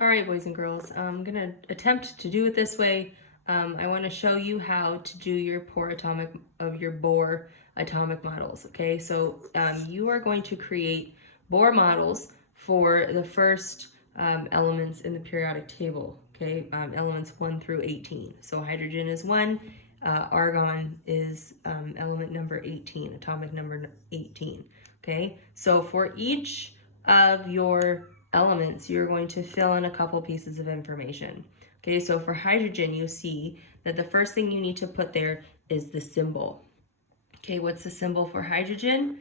All right, boys and girls, I'm going to attempt to do it this way. I want to show you how to do your Bohr atomic models. Okay, so you are going to create Bohr models for the first elements in the periodic table. Okay, elements 1 through 18. So hydrogen is 1, argon is element number 18, atomic number 18. Okay, so for each of your elements, you're going to fill in a couple pieces of information. Okay, so for hydrogen, you see that the first thing you need to put there is the symbol. Okay, what's the symbol for hydrogen?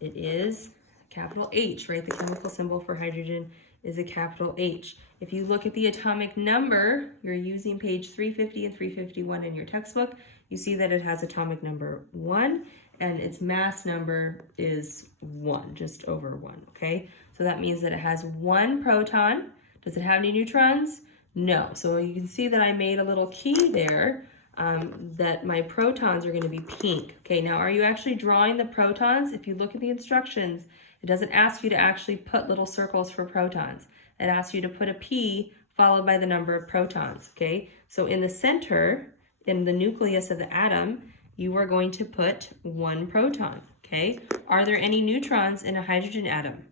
It is capital H, right? The chemical symbol for hydrogen is a capital H. If you look at the atomic number, you're using page 350 and 351 in your textbook, you see that it has atomic number 1 and its mass number is 1, just over 1, okay? So that means that it has 1 proton. Does it have any neutrons? No. So you can see that I made a little key there that my protons are going to be pink. Okay, now are you actually drawing the protons? If you look at the instructions, it doesn't ask you to actually put little circles for protons. It asks you to put a P followed by the number of protons, okay? So in the center, in the nucleus of the atom, you are going to put 1 proton, okay? Are there any neutrons in a hydrogen atom?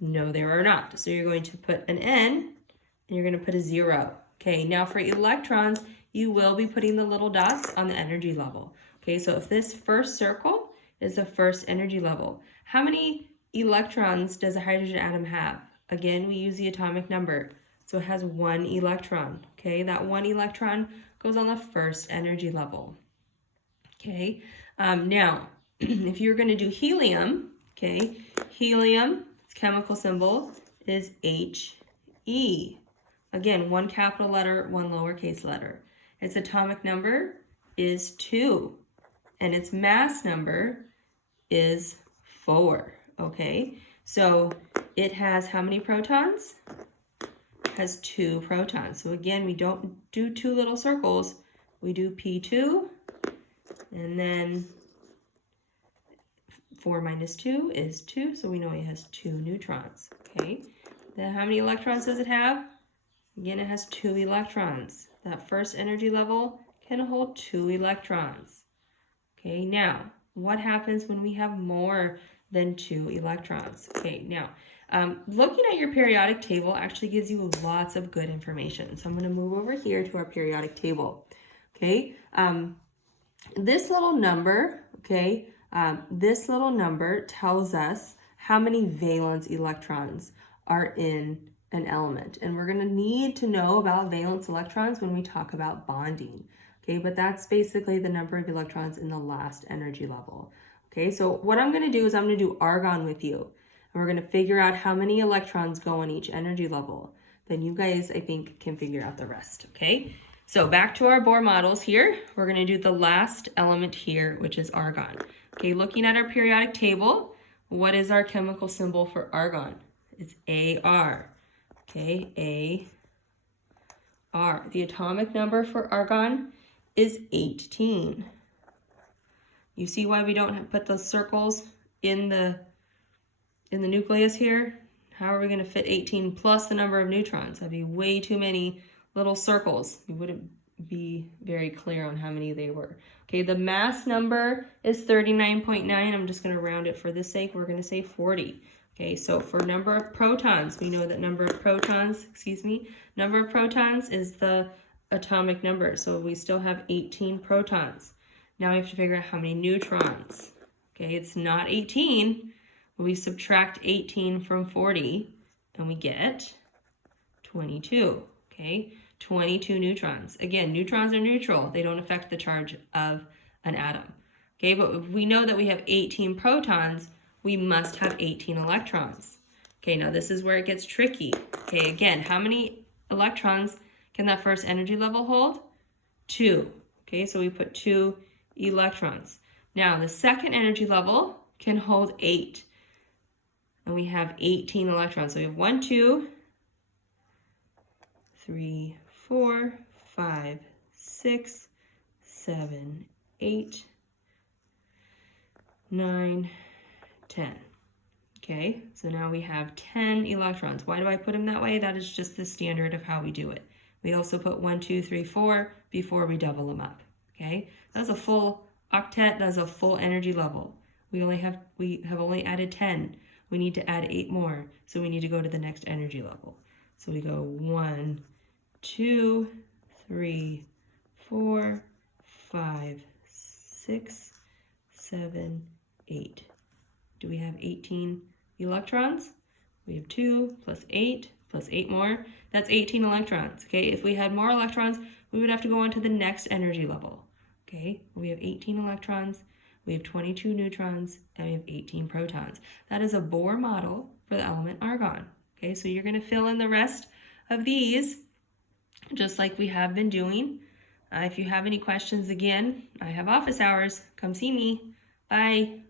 No, there are not. So you're going to put an N and you're going to put a 0. Okay, now for electrons, you will be putting the little dots on the energy level. Okay, so if this first circle is the first energy level, how many electrons does a hydrogen atom have? Again, we use the atomic number. So it has 1 electron. Okay, that 1 electron goes on the first energy level. Okay, now if you're going to do helium, okay, helium, its chemical symbol is He. Again, 1 capital letter, 1 lowercase letter. Its atomic number is 2, and its mass number is 4, okay? So it has how many protons? It has 2 protons. So again, we don't do 2 little circles. We do P2, and then 4 minus 2 is 2, so we know it has 2 neutrons, okay? Then how many electrons does it have? Again, it has 2 electrons. That first energy level can hold 2 electrons. Okay, now, what happens when we have more than 2 electrons? Okay, now, looking at your periodic table actually gives you lots of good information. So I'm going to move over here to our periodic table. Okay, this little number, okay, this little number tells us how many valence electrons are in an element. And we're going to need to know about valence electrons when we talk about bonding. Okay, but that's basically the number of electrons in the last energy level. Okay, so what I'm going to do is I'm going to do argon with you. And we're going to figure out how many electrons go on each energy level. Then you guys, I think, can figure out the rest. Okay, so back to our Bohr models here. We're going to do the last element here, which is argon. Okay, looking at our periodic table, what is our chemical symbol for argon? It's Ar. Okay, Ar. The atomic number for argon is 18. You see why we don't put the circles in the nucleus here? How are we going to fit 18 plus the number of neutrons? That'd be way too many little circles. We wouldn't be very clear on how many they were. Okay, the mass number is 39.9. I'm just going to round it for the sake. We're going to say 40. Okay, so for number of protons, we know that number of protons is the atomic number. So we still have 18 protons. Now we have to figure out how many neutrons. Okay, it's not 18. We subtract 18 from 40 and we get 22. Okay, 22 neutrons. Again, neutrons are neutral. They don't affect the charge of an atom. Okay, but if we know that we have 18 protons, we must have 18 electrons. Okay, now this is where it gets tricky. Okay, again, how many electrons can that first energy level hold? 2. Okay, so we put 2 electrons. Now, the second energy level can hold 8. And we have 18 electrons. So we have 1, 2, 3, 4, 5, 6, 7, 8, 9, 10. Okay, so now we have 10 electrons. Why do I put them that way? That is just the standard of how we do it. We also put 1, 2, 3, 4 before we double them up. Okay, that's a full octet, that's a full energy level. We have only added 10. We need to add 8 more, so we need to go to the next energy level. So we go 1, 2, 3, 4, 5, 6, 7, 8. Do we have 18 electrons? We have 2 plus 8 plus 8 more. That's 18 electrons. Okay, if we had more electrons, we would have to go on to the next energy level. Okay, we have 18 electrons, we have 22 neutrons, and we have 18 protons. That is a Bohr model for the element argon. Okay, so you're going to fill in the rest of these just like we have been doing. If you have any questions, again, I have office hours. Come see me. Bye.